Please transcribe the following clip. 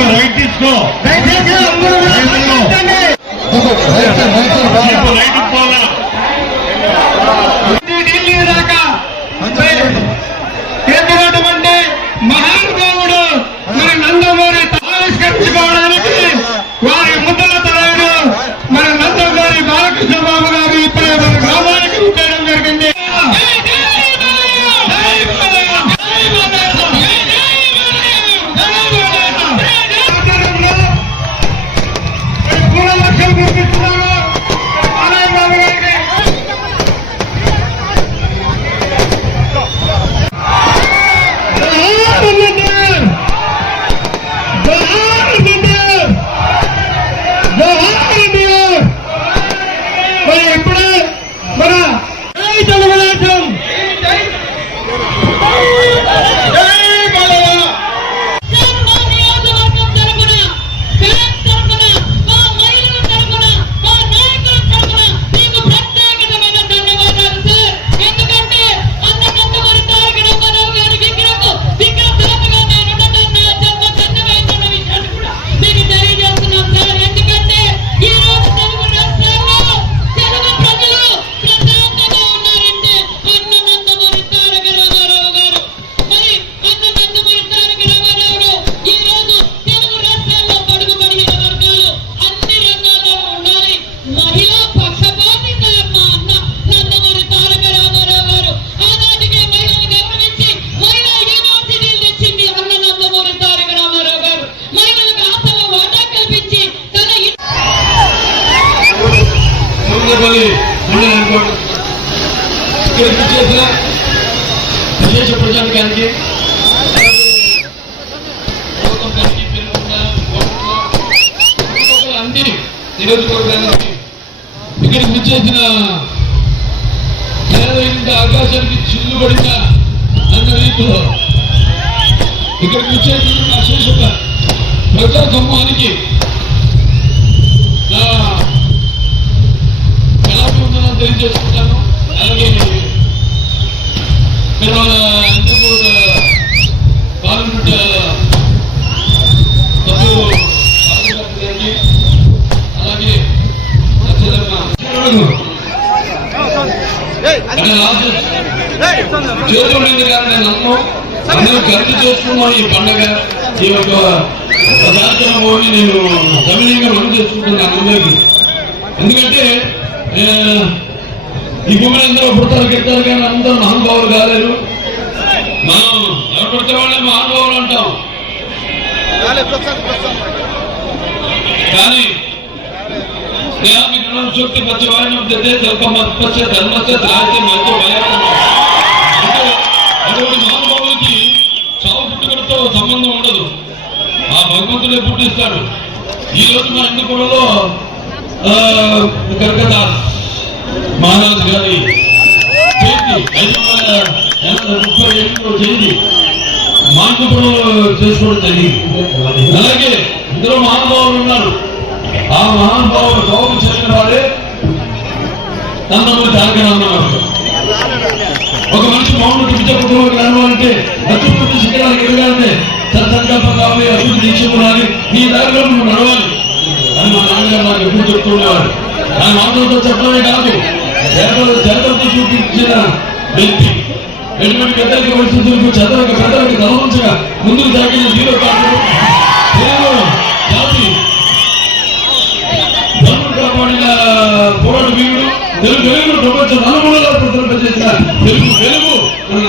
Right తీసుకో. Right తీసుకో. పాటించండి. ఇప్పుడు రైట్ నేను చెప్తున్నాను చేసిన విశేష ప్రజానికానికి ప్రభుత్వానికి, పెనుగొండ, అన్ని ఇక్కడికి ఆకాశానికి చిల్లు పడిన అన్న రీతిలో ఇక్కడికి వచ్చేసిన అశేష ప్రజా సమూహానికి లాస్ట్ చేతుడు గారిని నమ్మం అందరూ కలిసి చేసుకున్నాం ఈ పండగ ఈ యొక్క పదార్థం నేను సవినీయంగా మనం చేసుకుంటున్నాను అందరికీ. ఎందుకంటే ఈ భూమిని అందరూ పుడతారు గిడతారు కానీ అందరూ మహానుభావులు కాలేరు. మనం ఎవరు పుడితే వాళ్ళే మహానుభావులు అంటాం. కానీ ధర్మం గుణం మధ్యవాయనం పచ్చ వాయనం ధర్మస్య సాహిత్య మధ్యవాయనం అంటే అటువంటి మహానుభావులకి చావు పుట్టుకలతో సంబంధం ఉండదు. ఆ భగవంతుడే పుట్టిస్తాడు. ఈ రోజు మన ఇందుకూడలో కనకదాస్ మహారాజ్ గారి జయంతి. ఐదు వందల ముప్పై ఏడులో జయంతి మాండపురంలో చేసుకోవడం జరిగింది. అలాగే ఇందులో మహానుభావులు ఉన్నారు. ఆ మహానుభావులు నందమూరి తారక రామారావు ఒక మనిషి మౌనం విద్యకుటుంబం రావాలంటే అత్యున్నత శిఖరానికి ఎదగాలంటే సత్సంకల్పం కావాలి అభివృద్ధి దీక్ష ఉండాలి నీ దారిలో నువ్వు నడవాలి అని మా నాన్నగారు నాకు ఎప్పుడు చెప్తూ చెప్తుండేవాడు ఆ మాటలతో చెప్పడమే కాదు చేతలు చేతలతో చూపించిన వ్యక్తి. ఎటువంటి పెద్దలకి పరిస్థితులకు చదవక పెద్దలకు గమనించగా ముందుకు సాగిన జీరో కాదు తెలుగు వెలుగును ప్రపంచ నలుమూలలో ప్రతింపజేసిన తెలుగు వెలుగు మన